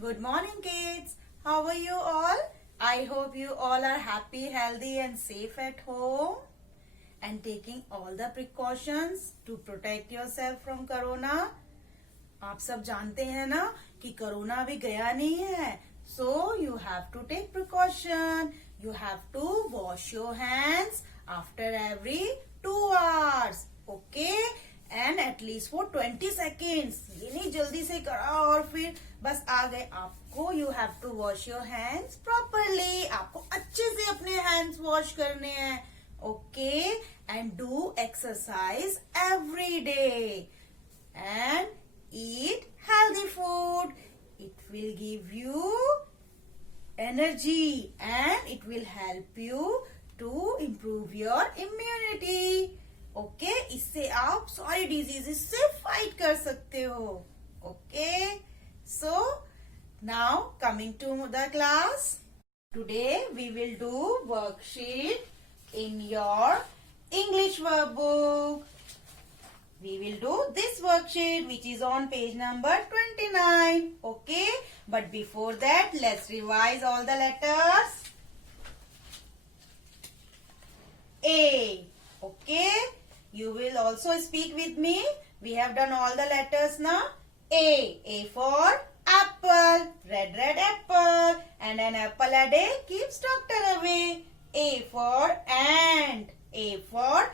Good morning, kids. How are you all? I hope you all are happy, healthy, and safe at home and taking all the precautions to protect yourself from corona. आप सब जानते हैं ना कि corona अभी गया नहीं है, so you have to take precaution. You have to wash your hands after every 2 hours. Okay? And at least for 20 seconds. ये नहीं जल्दी से करा और फिर बस आ गए. आपको you have to wash your hands properly. आपको अच्छे से अपने hands wash करने हैं. Okay? And do exercise every day. And eat healthy food. It will give you energy and it will help you to improve your immunity. Okay इससे आप सारी diseases से फाइट कर सकते हो. Okay so now coming to the class. Today we will do worksheet in your English work book. We will do this worksheet which is on page number 29. Okay. But before that, let's revise all the letters. A. Okay. You will also speak with me. We have done all the letters now. A. A for apple. Red, red apple. And an apple a day keeps doctor away. A for ant. A for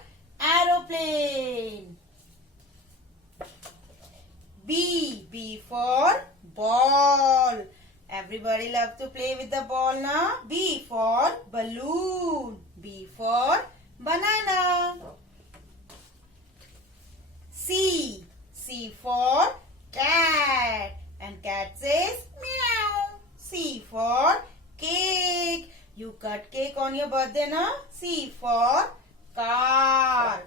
aeroplane. B. B for ball. Everybody love to play with the ball now. B for balloon. B for banana. C. C for cat. And cat says meow. C for cake. You cut cake on your birthday now. C for car.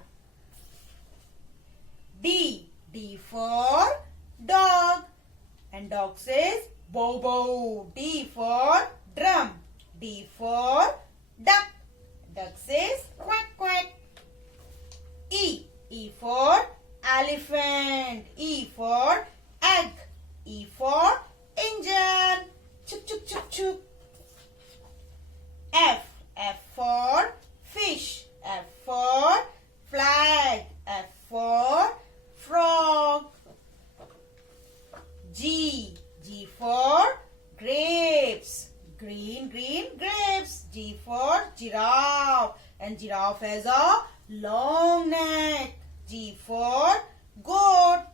D. D for dog. And dog says bow bow. D for drum. D for duck. Duck says quack quack. E. E for elephant. E for egg. E for engine. Chuk chuk chuk chuk. F. F for fish. F for flag. F for frog. G. G for grapes. Green, green grapes. G for giraffe. And giraffe has a long neck. G for goat.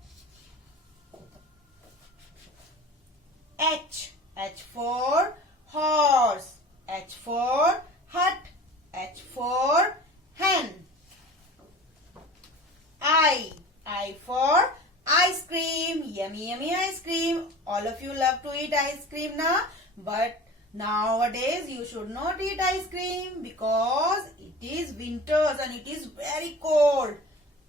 H. H for horse. H for hut. H for hen. I. I for ice cream. Yummy, yummy ice cream. All of you love to eat ice cream now. But nowadays you should not eat ice cream because it is winters and it is very cold.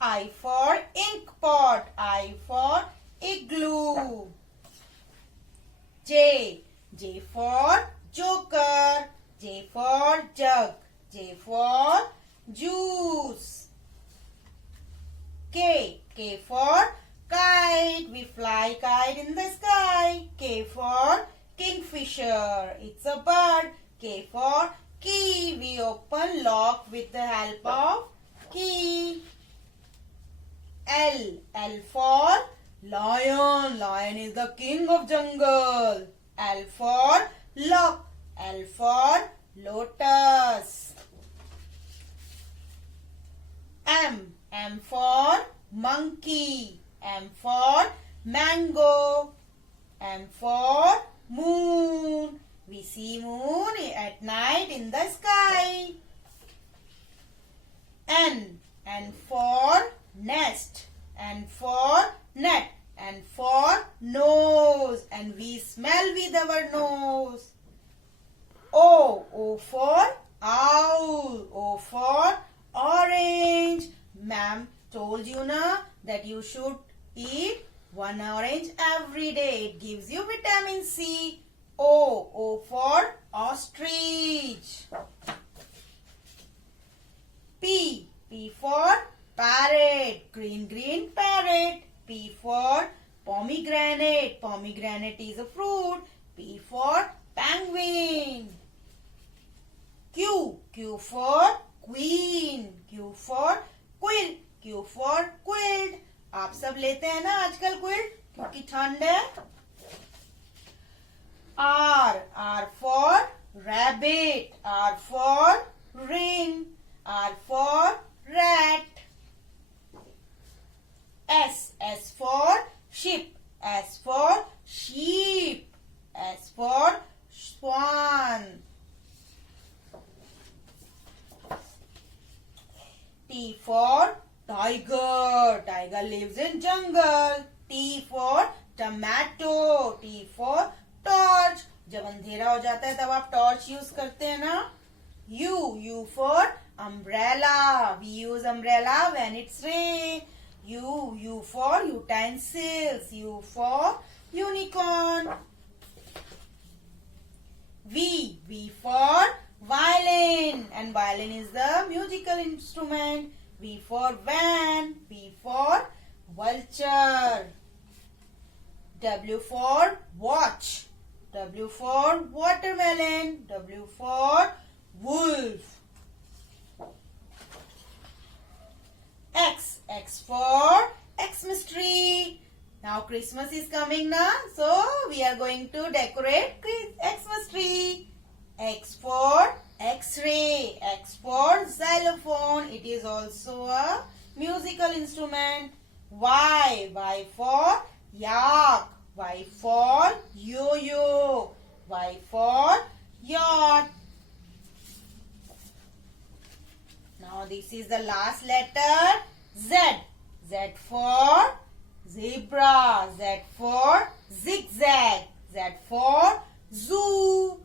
I for ink pot. I for igloo. J. J for joker. J for jug. J for juice. K. K for kite. We fly kite in the sky. K for kingfisher. It's a bird. K for key. We open lock with the help of key. L. L for lion. Lion is the king of jungle. L for lock. L for lotus. M. M for monkey. M for mango. M for moon. We see moon at night in the sky. N. N for nest. N for net. N for nose. And we smell with our nose. O. O for owl. O for orange. Ma'am told you na that you should eat one orange every day. It gives you vitamin C. O. O for ostrich. P. P for parrot. Green, green parrot. P for pomegranate. Pomegranate is a fruit. P for penguin. Q. Q for queen. Q for quill. Q for quilt. आप सब लेते हैं ना आजकल quilt क्योंकि ठंड है. R. R for rabbit. R for ring. R for rat. S. S for ship. S for sheep. S for swan. T for tiger. Tiger lives in jungle. T for tomato. T for torch. जब अंधेरा हो जाता है तब आप torch use करते हैं ना. U. U for umbrella. We use umbrella when it's rain. U. U for utensils. U for unicorn. V. V for violin. And violin is the musical instrument. V for van. V for vulture. W for watch. W for watermelon. W for wolf. X. X for Xmas tree. Now Christmas is coming now, so we are going to decorate Xmas tree. X for X-ray. X for xylophone. It is also a musical instrument. Y. Y for yak. Y for yo-yo. Y for yacht. Now this is the last letter Z. Z for zebra. Z for zigzag. Z for zoo.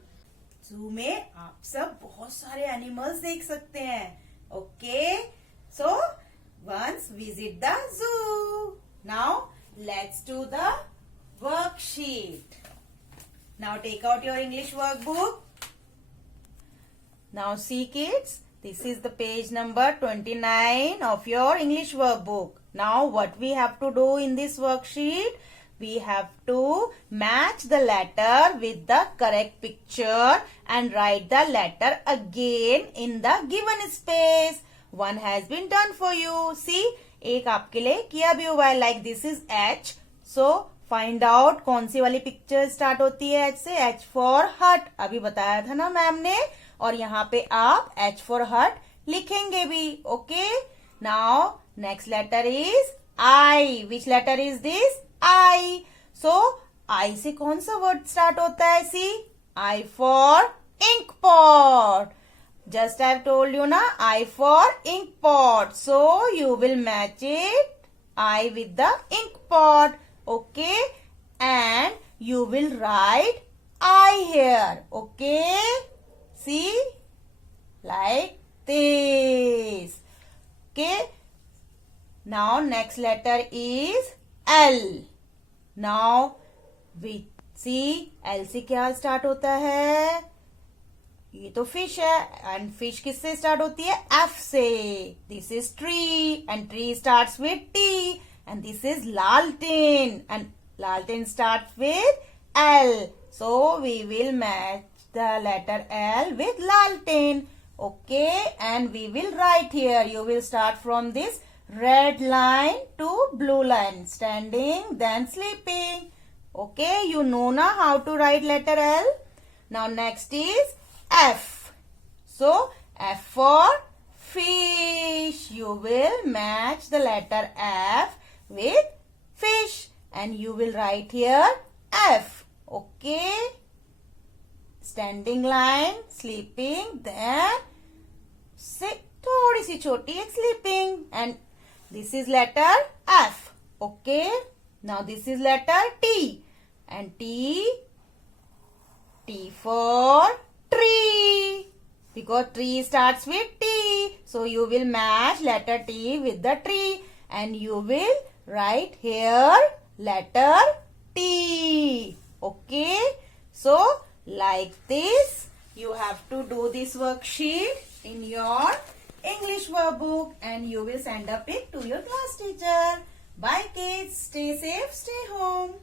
zoo में आप सब बहुत सारे animals देख सकते हैं. Okay, so once visit the zoo. Now let's do the worksheet. Now take out your English workbook. Now see kids, this is the page number 29 of your English workbook. Now what we have to do in this worksheet? We have to match the letter with the correct picture and write the letter again in the given space. One has been done for you. See, एक आपके लिए किया भी हुआ है. Like this is H. So find out कौन सी वाली picture start होती है H से. H for hut. अभी बताया था ना मैम ने. और यहाँ पे आप H for hut लिखेंगे भी. Okay. Now next letter is I. Which letter is this? I. So I से कौन सा वर्ड स्टार्ट होता है? See, I for ink pot. Just I have told you na, I for ink pot. So you will match it I with the ink pot. Okay, and you will write I here. Okay, see, like this. Okay, now next letter is L. Now we see L से क्या start होता है? ये तो fish है. And fish किससे start होती है? F से. This is tree and tree starts with T. And this is लालटेन एंड लालटेन starts with L. So we will match the letter L with लालटेन. Okay, and we will write here. You will start from this red line to blue line, standing then sleeping. Okay, you know na how to write letter L. Now next is F. So F for fish. You will match the letter F with fish and you will write here F. Okay, standing line, sleeping, then sit. थोड़ी सी छोटी एक sleeping and this is letter F. Okay. Now this is letter T. And T for tree. Because tree starts with T. So you will match letter T with the tree. And you will write here letter T. Okay. So like this, you have to do this worksheet in your English workbook and you will send up it to your class teacher. Bye kids. Stay safe. Stay home.